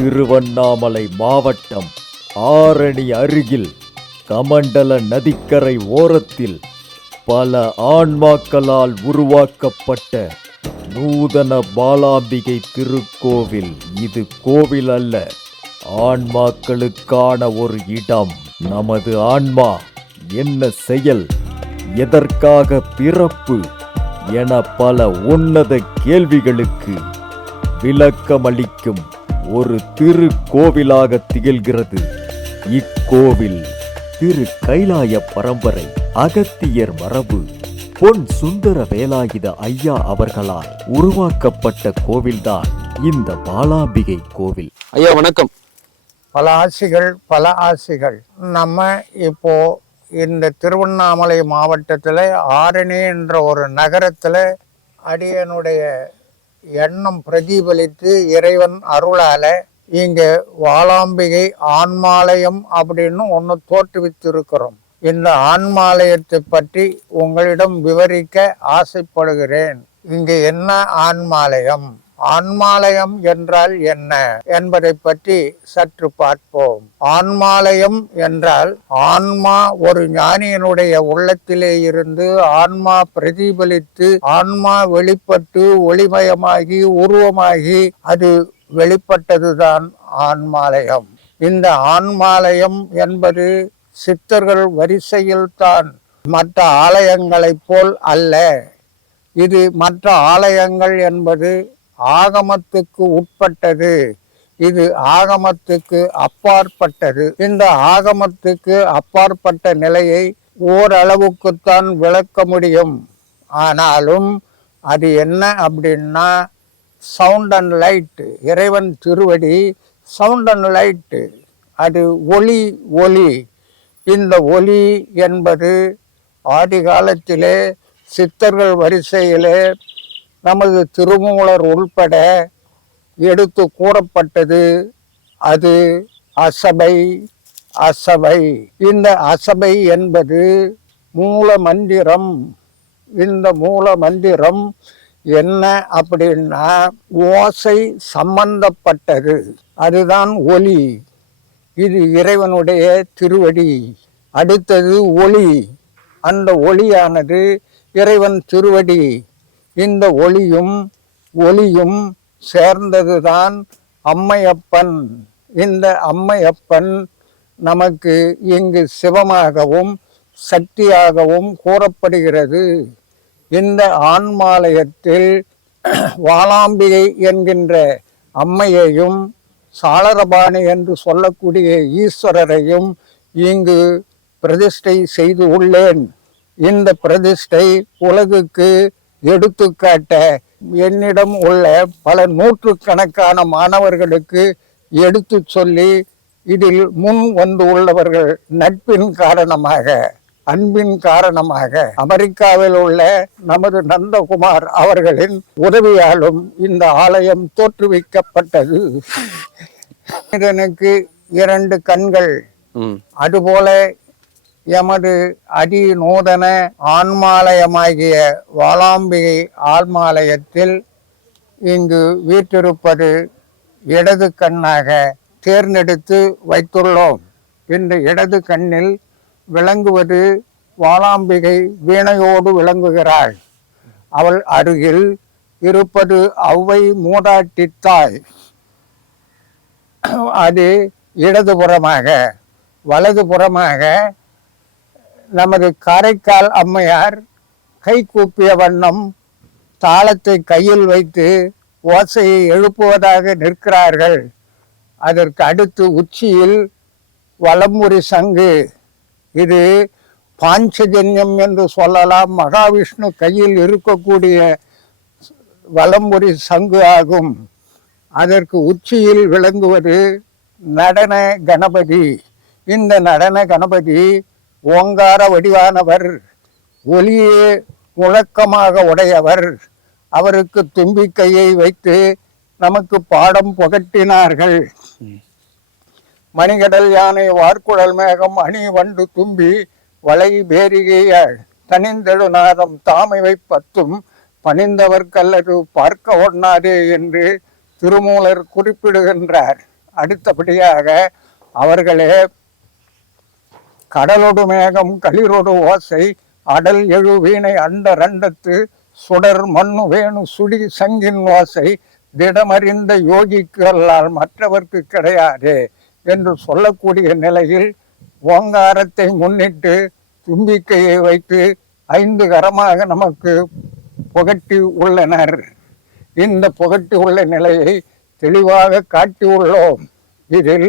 திருவண்ணாமலை மாவட்டம் ஆரணி அருகில் கமண்டல நதிக்கரை ஓரத்தில் பல ஆன்மாக்களால் உருவாக்கப்பட்ட நூதன பாலாம்பிகை திருக்கோவில். இது கோவில் அல்ல ஆன்மாக்களுக்கான ஒரு இடம். நமது ஆன்மா என்ன செயல் எதற்காக பிறப்பு என பல உன்னத கேள்விகளுக்கு விளக்கமளிக்கும் ஒரு திருக்கோவிலாக திகழ்கிறது. இக்கோவில் திரு கைலாய பரம்பரை அகத்தியர் மரபு பொன் சுந்தர வேலாயுத ஐயா அவர்களால் உருவாக்கப்பட்ட கோவில்தான் இந்த பாலாம்பிகை கோவில். ஐயா வணக்கம். பல ஆசிகள் பல ஆசிகள். நம்ம இப்போ இந்த திருவண்ணாமலை மாவட்டத்தில் ஆரணி என்ற ஒரு நகரத்தில் அடியனுடைய எண்ணம் பிரதிபலித்து இறைவன் அருளால இங்க வாலாம்பிகை ஆன்மாலயம் அப்படின்னு ஒன்று தோற்றுவித்திருக்கிறோம் இந்த ஆன்மாலயத்தை பற்றி உங்களிடம் விவரிக்க ஆசைப்படுகிறேன். இங்க என்ன ஆன்மாலயம்? ஆன்மாலயம் என்றால் என்ன என்பதை பற்றி சற்று பார்ப்போம். ஆன்மாலயம் என்றால் ஆன்மா ஒரு ஞானியனுடைய உள்ளத்திலே இருந்து ஆன்மா பிரதிபலித்து ஆன்மா வெளிப்பட்டு ஒளிமயமாகி உருவமாகி அது வெளிப்பட்டதுதான் ஆன்மாலயம். இந்த ஆன்மாலயம் என்பது சித்தர்கள் வரிசையில் தான் மற்ற ஆலயங்களைப் போல் அல்ல. இது மற்ற ஆலயங்கள் என்பது ஆகமத்துக்கு உட்பட்டது. இது ஆகமத்துக்கு அப்பாற்பட்டது. இந்த ஆகமத்துக்கு அப்பாற்பட்ட நிலையை ஓரளவுக்குத்தான் விளக்க முடியும். ஆனாலும் அது என்ன அப்படின்னா சவுண்ட் அண்ட் லைட்டு இறைவன் திருவடி சவுண்ட் அண்ட் லைட்டு அது ஒளி ஒளி. இந்த ஒளி என்பது ஆதி காலத்திலே சித்தர்கள் வரிசையிலே நமது திருமூலர் உள்பட எடுத்து கூறப்பட்டது அது அசபை அசபை. இந்த அசபை என்பது மூல மந்திரம். இந்த மூல மந்திரம் என்ன அப்படின்னா ஓசை சம்பந்தப்பட்டது. அதுதான் ஒலி. இது இறைவனுடைய திருவடி. அடுத்தது ஒளி. அந்த ஒளியானது இறைவன் திருவடி. இந்த ஒளியும் ஒளியும் சேர்ந்ததுதான் அம்மையப்பன். இந்த அம்மையப்பன் நமக்கு இங்கு சிவமாகவும் சக்தியாகவும் கூறப்படுகிறது. இந்த ஆன்மாலயத்தில் வாளாம்பிகை என்கின்ற அம்மையையும் சாளரபாணி என்று சொல்லக்கூடிய ஈஸ்வரரையும் இங்கு பிரதிஷ்டை செய்து உள்ளேன். இந்த பிரதிஷ்டை உலகுக்கு எடுத்துக்காட்ட என்னிடம் உள்ள பல நூற்றுக்கணக்கான மாணவர்களுக்கு எடுத்து சொல்லி இதில் முன் வந்து உள்ளவர்கள் நட்பின் காரணமாக அன்பின் காரணமாக அமெரிக்காவில் உள்ள நமது நந்தகுமார் அவர்களின் உதவியாலும் இந்த ஆலயம் தோற்றுவிக்கப்பட்டது. இதனுக்கு இரண்டு கண்கள். அதுபோல எமது அதி நூதன ஆன்மாலயமாகிய வாலாம்பிகை ஆன்மாலயத்தில் இங்கு வீற்றிருப்பது இடது கண்ணாக தேர்ந்தெடுத்து வைத்துள்ளோம். இந்த இடது கண்ணில் விளங்குவது வாலாம்பிகை வீணையோடு விளங்குகிறாள். அவள் அருகில் இருப்பது அவ்வை மூதாட்டி அது இடதுபுறமாக வலதுபுறமாக நமது காரைக்கால் அம்மையார் கை கூப்பிய வண்ணம் தாளத்தை கையில் வைத்து ஓசையை எழுப்புவதாக நிற்கிறார்கள். அதற்கு அடுத்து உச்சியில் வலம்புரி சங்கு. இது பாஞ்சஜன்யம் என்று சொல்லலாம். மகாவிஷ்ணு கையில் இருக்கக்கூடிய வலம்புரி சங்கு ஆகும். அதற்கு உச்சியில் விளங்குவது நடன கணபதி. இந்த நடன கணபதி ஓங்கார வடிவானவர் ஒலியே முழக்கமாக உடையவர். அவருக்கு தும்பிக்கையை வைத்து நமக்கு பாடம் புகட்டினார்கள். மணிகடல் யானை வார்குழல் மேகம் அணி வண்டு தும்பி வளை பேரிகையாள் தனிந்தெழுநாதம் தாமைவை பத்தும் பணிந்தவர் கல்லது பார்க்க ஒண்ணாதே என்று திருமூலர் குறிப்பிடுகின்றார். அடுத்தபடியாக அவர்களே கடலொடு மேகம் களிரொடு ஓசை அடல் எழுவீனை அண்ட ரண்டத்து சுடர் மண்ணு வேணு சுடி சங்கின் ஓசை திடமறிந்த யோகிக்கு அல்லால் மற்றவர்க்கு கிடையாது என்று சொல்லக்கூடிய நிலையில் ஓங்காரத்தை முன்னிட்டு தும்பிக்கையை வைத்து ஐந்து கரமாக நமக்கு புகட்டி உள்ளனர். இந்த புகட்டி உள்ள நிலையை தெளிவாக காட்டியுள்ளோம். இதில்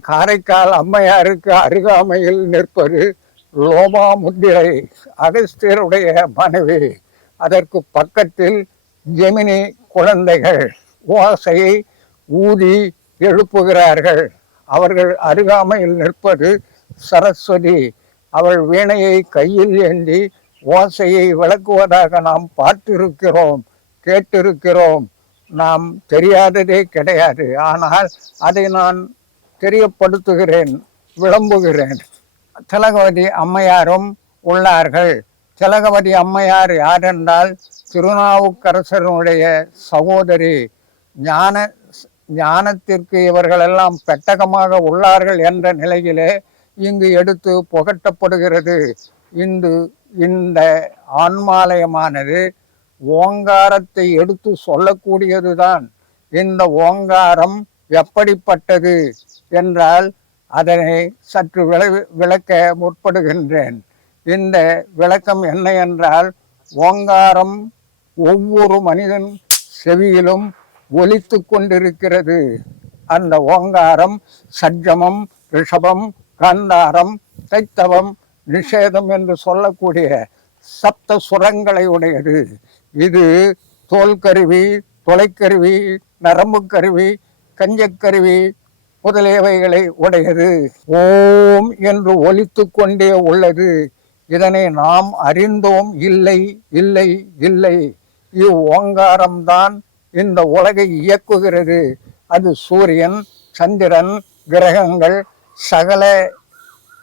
காரைக்கால் அம்மையாருக்கு அருகாமையில் நிற்பது லோமா முத்திரை அகஸ்தியருடைய மனைவி. அதற்கு பக்கத்தில் ஜெமினி குழந்தைகள் ஓசையை ஊதி எழுப்புகிறார்கள். அவர்கள் அருகாமையில் நிற்பது சரஸ்வதி. அவள் வீணையை கையில் ஏந்தி ஓசையை விளக்குவதாக நாம் பார்த்திருக்கிறோம் கேட்டிருக்கிறோம். நாம் தெரியாததே கிடையாது. ஆனால் அதை நான் தெரியப்படுத்துகிறேன் விளம்புகிறேன். திலகவதி அம்மையாரும் உள்ளார்கள். திலகவதி அம்மையார் யாரென்றால் திருநாவுக்கரசருடைய சகோதரி. ஞான ஞானத்திற்கு இவர்களெல்லாம் பெட்டகமாக உள்ளார்கள் என்ற நிலையிலே இங்கு எடுத்து புகட்டப்படுகிறது. இந்து இந்த ஆன்மாலயமானது ஓங்காரத்தை எடுத்து சொல்லக்கூடியதுதான். இந்த ஓங்காரம் எப்படிப்பட்டது? என்றால் அதனை சற்று விளை விளக்க முற்படுகின்றேன். இந்த விளக்கம் என்ன என்றால் ஓங்காரம் ஒவ்வொரு மனிதன் செவியிலும் ஒலித்து கொண்டிருக்கிறது. அந்த ஓங்காரம் சஜ்ஜமம் ரிஷபம் கந்தாரம் தைத்தவம் நிஷேதம் என்று சொல்லக்கூடிய சப்த சுரங்களை உடையது. இது தோல் கருவி தொலைக்கருவி நரம்பு கருவி கஞ்சக்கருவி முதலியவைகளை உடையது. ஓம் என்று ஒலித்து கொண்டே உள்ளது. இதனை நாம் அறிந்தோம். இல்லை இல்லை இல்லை. இவ் ஓங்காரம்தான் இந்த உலகை இயக்குகிறது. அது சூரியன் சந்திரன் கிரகங்கள் சகல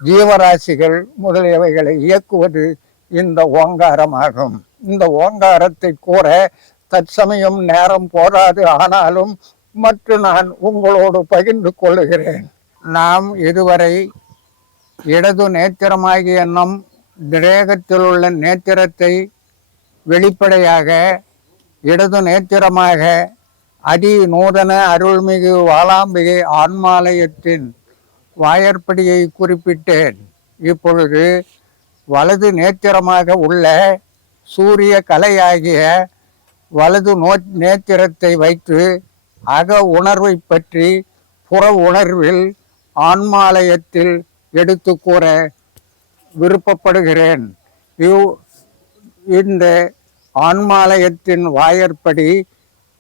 ஜீவராசிகள் முதலியவைகளை இயக்குவது இந்த ஓங்காரமாகும். இந்த ஓங்காரத்தை கூற தற்சமயம் நேரம் போதாது. ஆனாலும் மற்றும் நான் உங்களோடு பகிர்ந்து கொள்ளுகிறேன். நாம் இதுவரை இடது நேத்திரமாகிய நம் திரேகத்தில் உள்ள நேத்திரத்தை வெளிப்படையாக இடது நேத்திரமாக அதி நூதன அருள்மிகு வாலாம்பிகை ஆன்மாலயத்தின் வாயற்படியை குறிப்பிட்டேன். இப்பொழுது வலது நேத்திரமாக உள்ள சூரிய கலையாகிய வலது நோ நேத்திரத்தை வைத்து அக உணர்வை பற்றி புற உணர்வில் ஆன்மாலயத்தில் எடுத்து கூற விருப்பப்படுகிறேன். இவ் இந்த ஆன்மாலயத்தின் வாயற்படி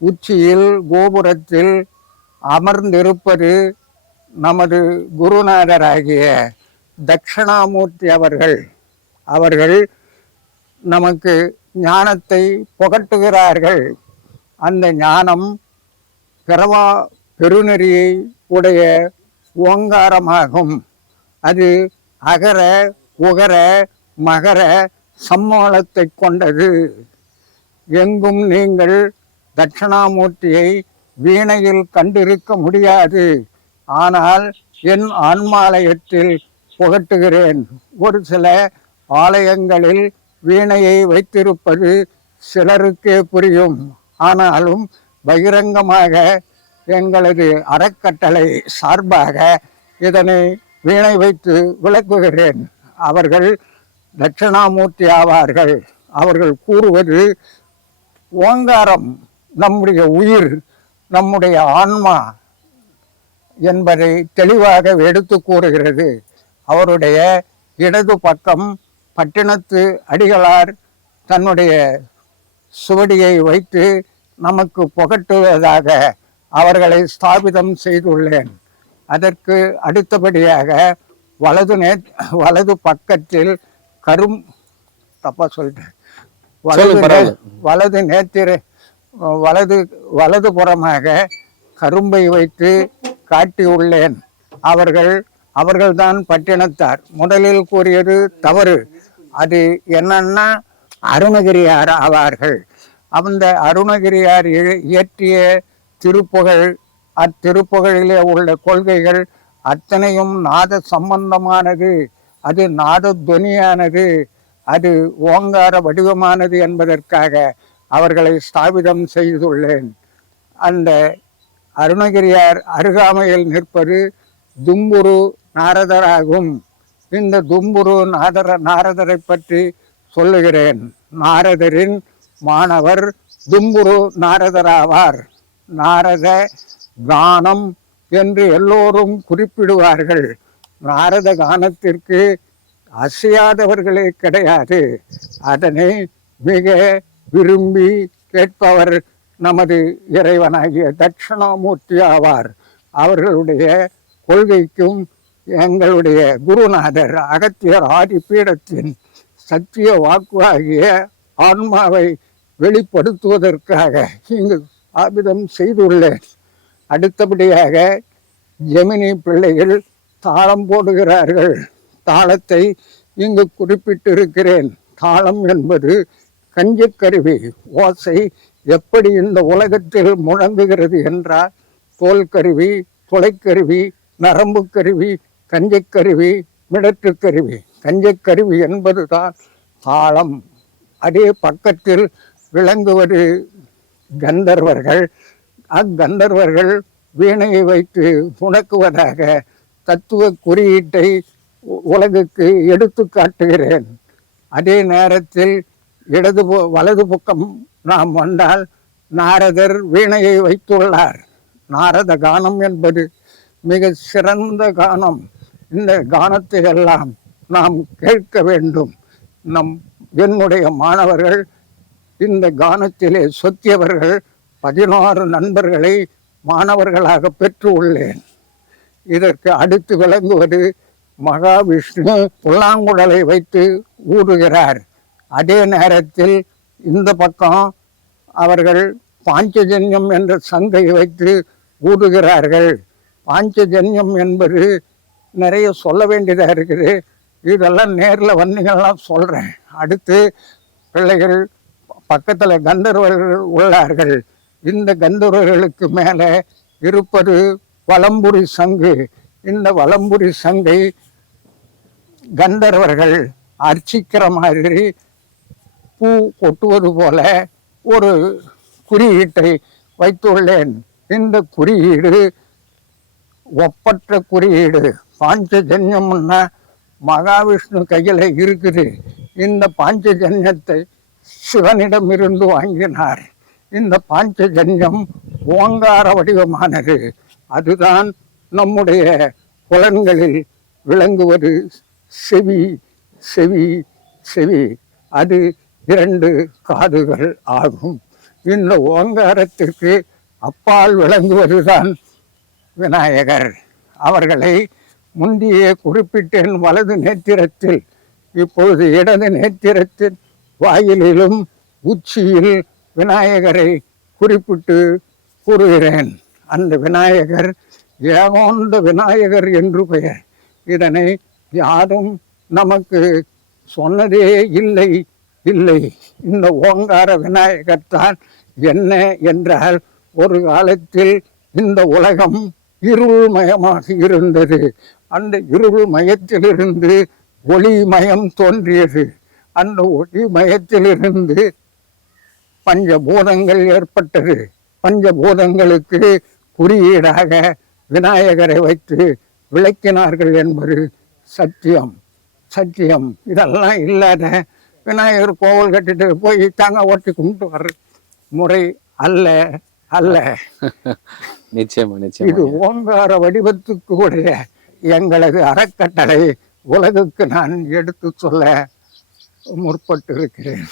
உச்சியில் கோபுரத்தில் அமர்ந்திருப்பது நமது குருநாதராகிய தட்சிணாமூர்த்தி அவர்கள். அவர்கள் நமக்கு ஞானத்தை புகட்டுகிறார்கள். அந்த ஞானம் பிறவா பெருநெறியை உடைய ஓங்காரமாகும். அது அகர உகர மகர சம்மோளத்தை கொண்டது. எங்கும் நீங்கள் தட்சிணாமூர்த்தியை வீணையில் கண்டிருக்க முடியாது. ஆனால் என் ஆன்மாலயத்தில் புகட்டுகிறேன். ஒரு சில ஆலயங்களில் வீணையை வைத்திருப்பது சிலருக்கே புரியும். ஆனாலும் பகிரங்கமாக எங்களது அறக்கட்டளை சார்பாக இதனை வீணை வைத்து விளக்குகிறேன். அவர்கள் தட்சிணாமூர்த்தி ஆவார்கள். அவர்கள் கூறுவது ஓங்காரம் நம்முடைய உயிர் நம்முடைய ஆன்மா என்பதை தெளிவாக எடுத்து கூறுகிறது. அவருடைய இடது பக்கம் பட்டினத்து அடிகளார் தன்னுடைய சுவடியை வைத்து நமக்கு புகட்டுவதாக அவர்களை ஸ்தாபிதம் செய்துள்ளேன். அதற்கு அடுத்தபடியாக வலது நே வலது பக்கத்தில் கரும் தப்பா சொல்லிட்டேன் வலது வலது நேத்திர வலது வலது புறமாக கரும்பை வைத்து காட்டியுள்ளேன். அவர்கள் அவர்கள்தான் பட்டினத்தார். முதலில் கூறியது தவறு. அது என்னன்னா அருணகிரியார் ஆவார்கள். அந்த அருணகிரியார் இயற்றிய திருப்புகழ் அத்திருப்புகளிலே உள்ள கொள்கைகள் அத்தனையும் நாத சம்பந்தமானது. அது நாத துவனியானது அது ஓங்கார வடிவமானது என்பதற்காக அவர்களை ஸ்தாபிதம் செய்துள்ளேன். அந்த அருணகிரியார் அருகாமையில் நிற்பது தும்புரு நாரதராகும். இந்த தும்புரு நாதர நாரதரை பற்றி சொல்லுகிறேன். நாரதரின் மாணவர் தும்புரு நாரதராவார். நாரத கானம் என்று எல்லோரும் குறிப்பிடுவார்கள். நாரத கானத்திற்கு அசையாதவர்களே கிடையாது. அதனை மிக விரும்பி கேட்பவர் நமது இறைவனாகிய தட்சிணாமூர்த்தி ஆவார். அவர்களுடைய கொள்கைக்கும் எங்களுடைய குருநாதர் அகத்தியர் ஆதி பீடத்தின் சத்திய வாக்குவாகிய ஆன்மாவை வெளிப்படுத்துவதற்காக இங்கு ஆபிதம் செய்துள்ளேன். அடுத்தபடியாக ஜெமினி பிள்ளைகள் தாளம் போடுகிறார்கள். தாளத்தை இங்கு குறிப்பிட்டிருக்கிறேன். தாளம் என்பது கஞ்சிக்கருவி ஓசை எப்படி இந்த உலகத்தில் முழங்குகிறது என்றால் தோல் கருவி துளைக்கருவி நரம்பு கருவி கஞ்சிக்கருவி மிடற்றுக்கருவி கஞ்சிக்கருவி என்பதுதான் தாளம். அதே பக்கத்தில் விளங்குவது கந்தர்வர்கள். அக்கந்தர்வர்கள் வீணையை வைத்து புணக்குவதாக தத்துவ குறியீட்டை உலகுக்கு எடுத்து காட்டுகிறேன். அதே நேரத்தில் இடது வலது பக்கம் நாம் வந்தால் நாரதர் வீணையை வைத்துள்ளார். நாரத கானம் என்பது மிக சிறந்த கானம். இந்த கானத்தை எல்லாம் நாம் கேட்க வேண்டும். நம் என்னுடைய மாணவர்கள் இந்த கானத்திலே சொத்தியவர்கள் பதினாறு நண்பர்களை மாணவர்களாக பெற்று உள்ளேன் இதற்கு அடுத்து விளங்குவது மகாவிஷ்ணு புல்லாங்குழலை வைத்து ஊடுகிறார். அதே நேரத்தில் இந்த பக்கம் அவர்கள் பாஞ்சஜன்யம் என்ற சங்கை வைத்து ஊடுகிறார்கள். பாஞ்சஜன்யம் என்பது நிறைய சொல்ல வேண்டியதாக இருக்குது. இதெல்லாம் நேரில் வந்தீங்கன்னா சொல்கிறேன் அடுத்து பிள்ளைகள் பக்கத்தில் கந்தர்வர்கள் உள்ளார்கள். இந்த கந்தர்வர்களுக்கு மேலே இருப்பது வலம்புரி சங்கு. இந்த வலம்புரி சங்கை கந்தர்வர்கள் அர்ச்சிக்கிற மாதிரி பூ கொட்டுவது போல ஒரு குறியீட்டை வைத்துள்ளேன். இந்த குறியீடு ஒப்பற்ற குறியீடு. பாஞ்சஜன்யம்னா மகாவிஷ்ணு கையில் இருக்குது. இந்த பாஞ்சஜன்யத்தை சிவனிடமிருந்து வாங்கினார். இந்த பாஞ்சஜன்யம் ஓங்கார வடிவமானது. அதுதான் நம்முடைய புலன்களில் விளங்குவது. செவி செவி செவி. அது இரண்டு காதுகள் ஆகும். இந்த ஓங்காரத்திற்கு அப்பால் விளங்குவதுதான் விநாயகர். அவர்களை முந்தியே குறிப்பிட்டேன் வலது நேத்திரத்தில். இப்பொழுது இடது நேத்திரத்தில் வாயிலிலும் உச்சியில் விநாயகரை குறிப்பிட்டு கூறுகிறேன். அந்த விநாயகர் ஏகோந்த விநாயகர் என்று பெயர். இதனை யாரும் நமக்கு சொன்னதே இல்லை இல்லை. இந்த ஓங்கார விநாயகர் தான் என்ன என்றால் ஒரு காலத்தில் இந்த உலகம் இருள்மயமாக இருந்தது. அந்த இருள் மயத்திலிருந்து ஒளிமயம் தோன்றியது. அந்த ஒளிமயத்திலிருந்து பஞ்சபூதங்கள் ஏற்பட்டது. பஞ்சபூதங்களுக்கு குறியீடாக விநாயகரை வைத்து விளக்கினார்கள் என்பது சத்தியம். சத்தியம். இதெல்லாம் இல்லாத விநாயகர் கோவில் கட்டிட்டு போய் தாங்க ஓட்டி கும்பிட்டு வர்ற முறை அல்ல அல்ல. நிச்சயமா இது நிச்சயமா ஓங்கார வடிவத்துக்கு உடைய எங்களது அறக்கட்டளை உலகுக்கு நான் எடுத்து சொல்ல முற்பட்டு இருக்கிறேன்